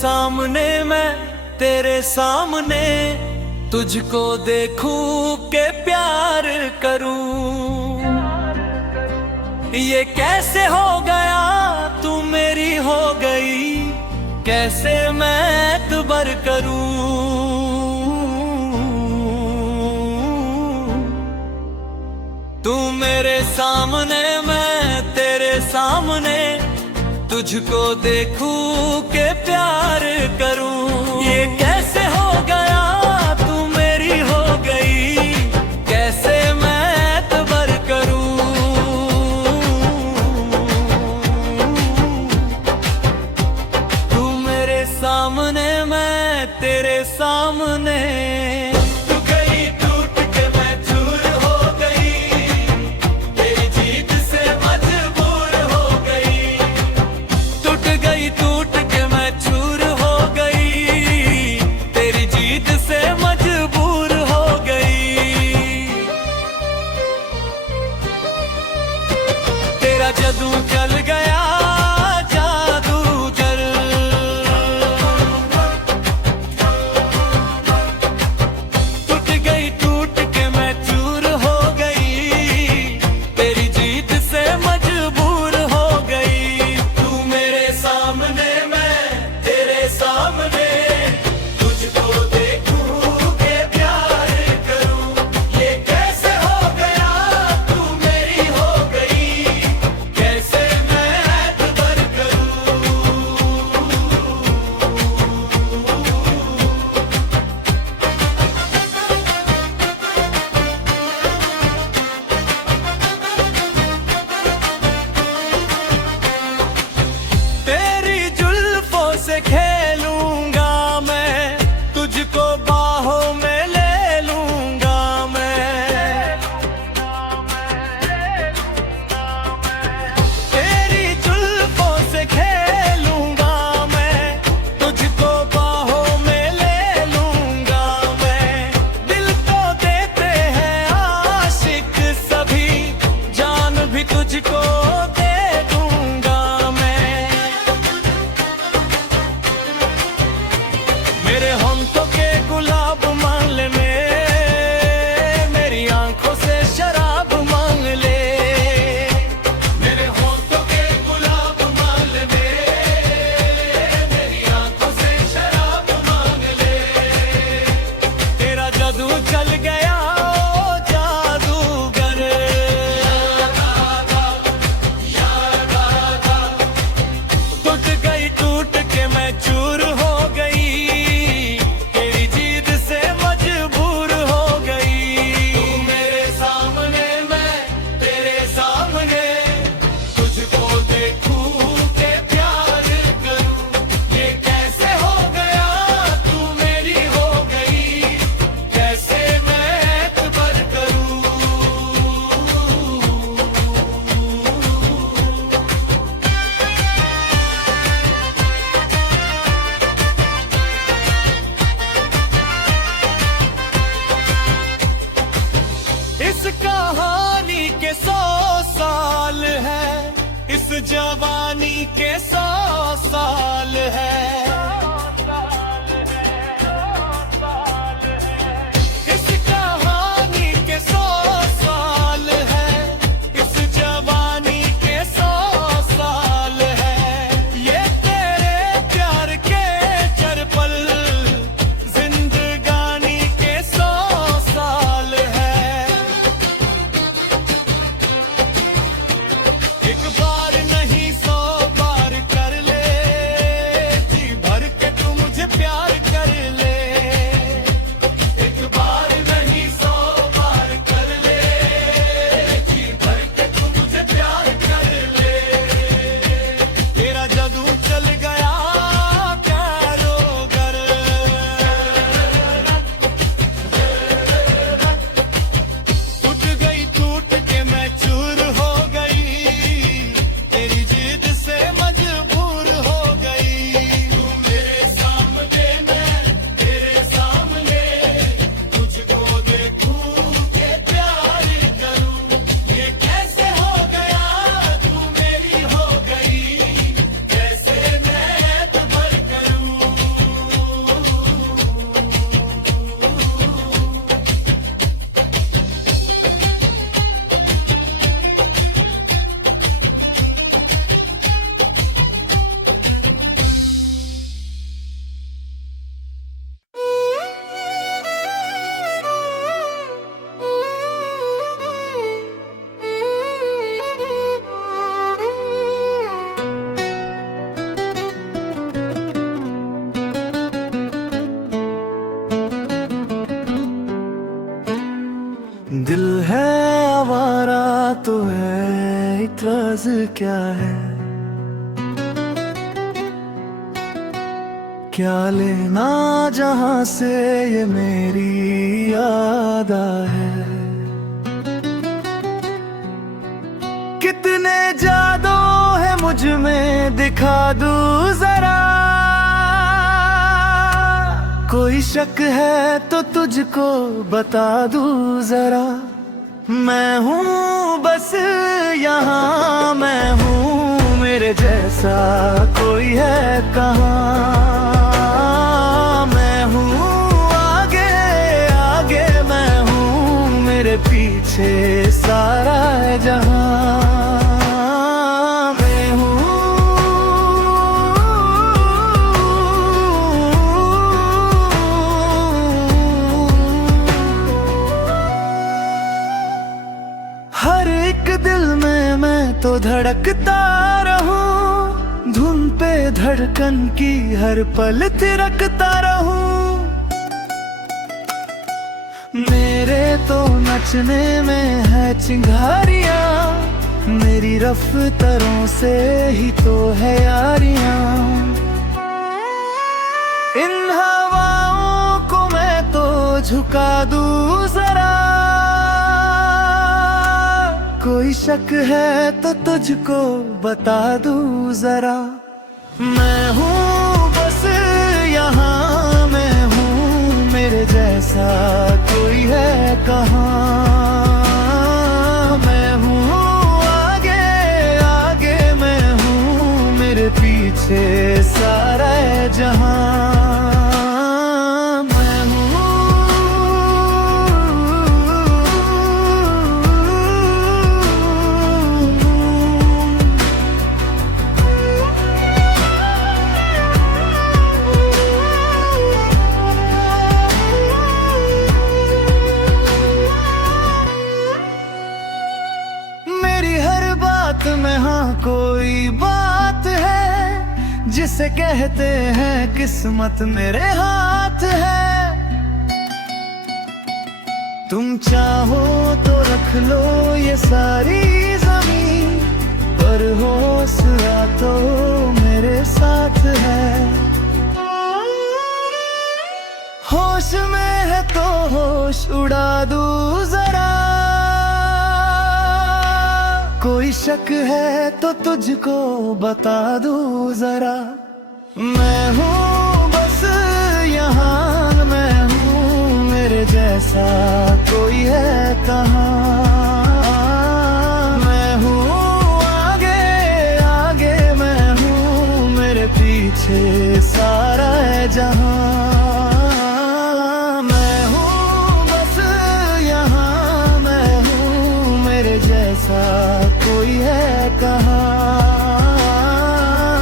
सामने मैं तेरे सामने तुझको देखूं के प्यार करूं। ये कैसे हो गया तू मेरी हो गई, कैसे मैं एतबार करूं। तू मेरे सामने मैं तेरे सामने तुझको देखूं के प्यार करूं। ये कैसे हो गया तू मेरी हो गई, कैसे मैं एतबार करूं। तू मेरे सामने मैं तेरे सामने। जादू चल गया जादूगर, टूट गई टूट के मैं चूर हो गई, तेरी जीत से मजबूर हो गई। तू मेरे सामने मैं तेरे सामने तुझको देखूं के प्यार करूं। ये कैसे हो गया तू मेरी हो गई, कैसे मैं एतबार करूं। तेरी जुल्फों से खेलूंगा मैं, तुझको बाहों में ले लूंगा मैं। तेरी जुल्फों से खेलूंगा मैं, तुझको बाहों में ले लूंगा मैं। दिल को देते हैं आशिक सभी, जान भी तुझको दे दूंगा मैं। मेरे होंठों के गुलाब मांग ले में, मेरी आंखों से शराब मांग ले। मेरे होंठों के गुलाब मांग ले में, मेरी आंखों से शराब मांग ले। तेरा जादू चल गया ओ जादूगर, टूट गई टूट के मैं चूर हो गई, तेरी जीत से मजबूर हो गई। तू मेरे सामने मैं तेरे सामने तुझको देखूं के प्यार करूं। ये कैसे हो गया तू मेरी हो गई, कैसे मैं एतबार करूं। इस कहानी के 100 साल है, इस जवानी के 100 साल है। इस कहानी के 100 साल है, इस जवानी के 100 साल है। ये तेरे प्यार के चरपल जिंदगानी के 100 साल है। एक बार नहीं 100 बार कर ले, जी भर के तू राज क्या है, क्या लेना जहां से ये मेरी याद है। कितने जादू है मुझ में दिखा दूं जरा, कोई शक है तो तुझको बता दूं जरा। मैं हूँ बस यहाँ, मैं हूँ मेरे जैसा कोई है कहाँ। मैं हूँ आगे आगे, मैं हूँ मेरे पीछे सारा है जहाँ। हर एक दिल में मैं तो धड़कता रहूं, धुन पे धड़कन की हर पल थिरकता रहूं। मेरे तो नचने में है चिंगारियां, मेरी रफ्तारों से ही तो है यारियां। इन हवाओं को मैं तो झुका दूं जरा, कोई शक है तो तुझको बता दूं जरा। मैं हूँ बस यहाँ, मैं हूँ मेरे जैसा कोई है कहाँ। मैं हूँ आगे आगे, मैं हूँ मेरे पीछे सारा है जहाँ। में हाँ कोई बात है, जिसे कहते हैं किस्मत मेरे हाथ है। तुम चाहो तो रख लो ये सारी जमीन, पर हौसला तो मेरे साथ है। होश में है तो होश उड़ा दूं जरा, कोई शक है तो तुझको बता दूं जरा। मैं हूँ बस यहाँ, मैं हूँ मेरे जैसा कोई है कहाँ। मैं हूँ आगे आगे, मैं हूँ मेरे पीछे सारा है जहाँ। मैं हूँ बस यहाँ, मैं हूँ मेरे जैसा कोई है कहाँ।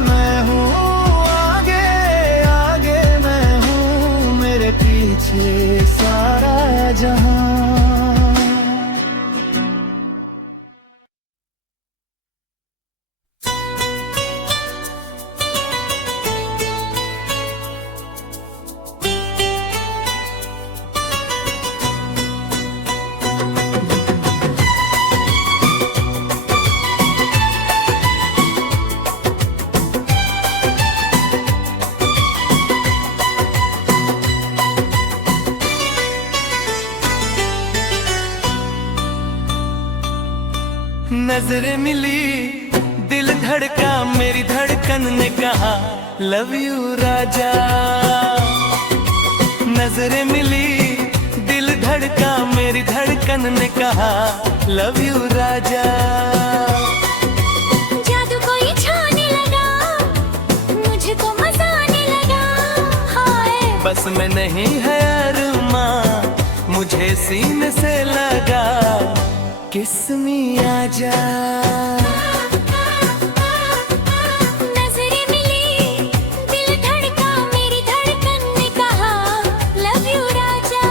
मैं हूँ आगे आगे, मैं हूँ मेरे पीछे सारा है जहाँ। नजरें मिली, दिल धड़का, मेरी धड़कन ने कहा लव यू राजा। नजरें मिली, दिल धड़का, मेरी धड़कन ने कहा लव यू राजा। जादू कोई छाने लगा, मुझको मजा आने लगा। हाय बस में नहीं है अरमां, मुझे सीने से लगा किस मी आजा। नजरें मिली, दिल धड़का, मेरी धड़कन ने कहा लव यू राजा।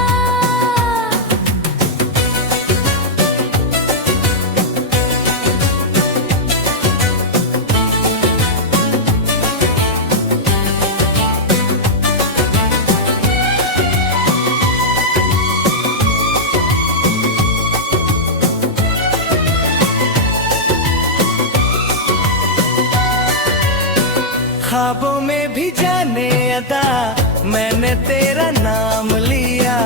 ख्वाबों में भी जाने अदा मैंने तेरा नाम लिया,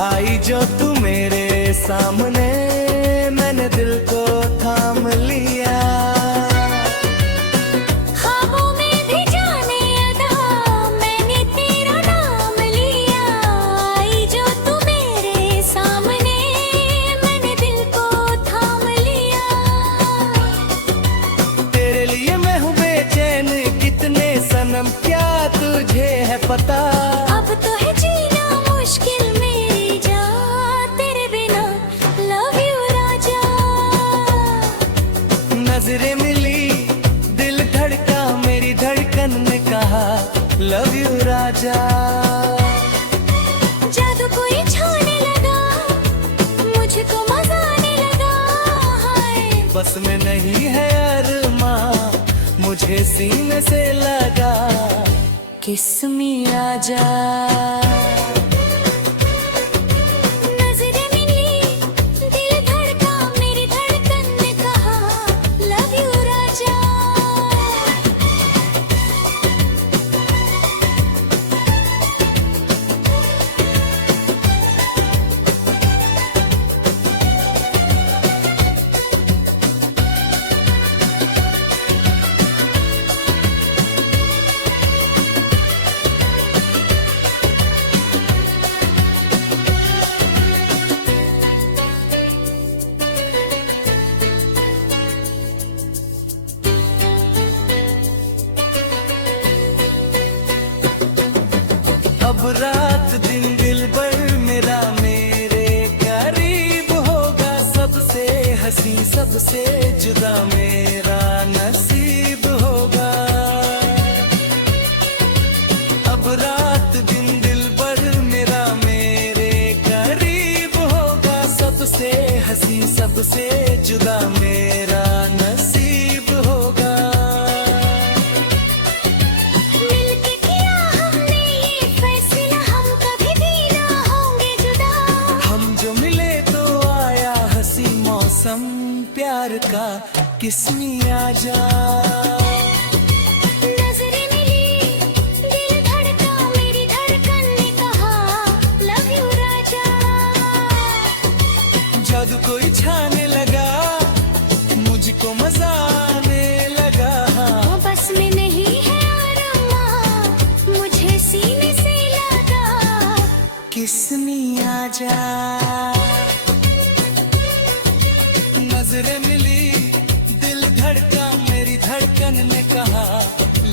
आई जो तू मेरे सामने मैंने दिल को थाम लिया। ख्वाबों में भी जाने अदा मैंने तेरा नाम लिया, आई जो तू मेरे सामने मैंने दिल को थाम लिया। तेरे लिए मैं हूँ बेचैन कितने सनम, क्या तुझे है पता? अब तो है जीना मुश्किल मेरी जान तेरे बिना, लव यू राजा। नजरें मिली दिल धड़का, मेरी धड़कन ने कहा लव यू राजा। जादू कोई छाने लगा, मुझको मजा आने लगा, हाय बस में नहीं है अरमा, मुझे सीने से लगा किस में आजा। नजरें मिली दिल धड़का, मेरी धड़कन ने कहा लव यू राजा। अब रात दिन दिल भर मेरा मेरे करीब होगा, सबसे हंसी सबसे जुदा मेरा नसीब होगा। अब रात दिन दिल भर मेरा मेरे करीब होगा, सबसे हंसी सबसे जुदा मेरा नसीब होगा। मिलके किया हमने ये फैसला, हम कभी भी ना होंगे जुदा। हम जो मिले तो आया हंसी मौसम प्यार का, किस्मी आजा। नजरें मिली दिल धड़का, मेरी धड़कन ने कहा लव यू राजा। जादू कोई छाने लगा, मुझको मजा आने लगा। बस में नहीं है अरमा, मुझे सीने से लगा किस्मी आजा। नजरें मिली दिल धड़का, मेरी धड़कन ने कहा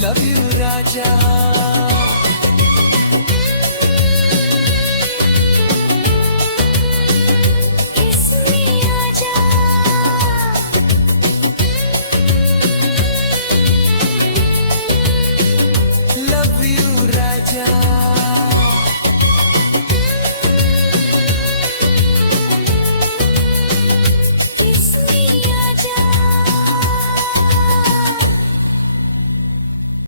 लव यू राजा।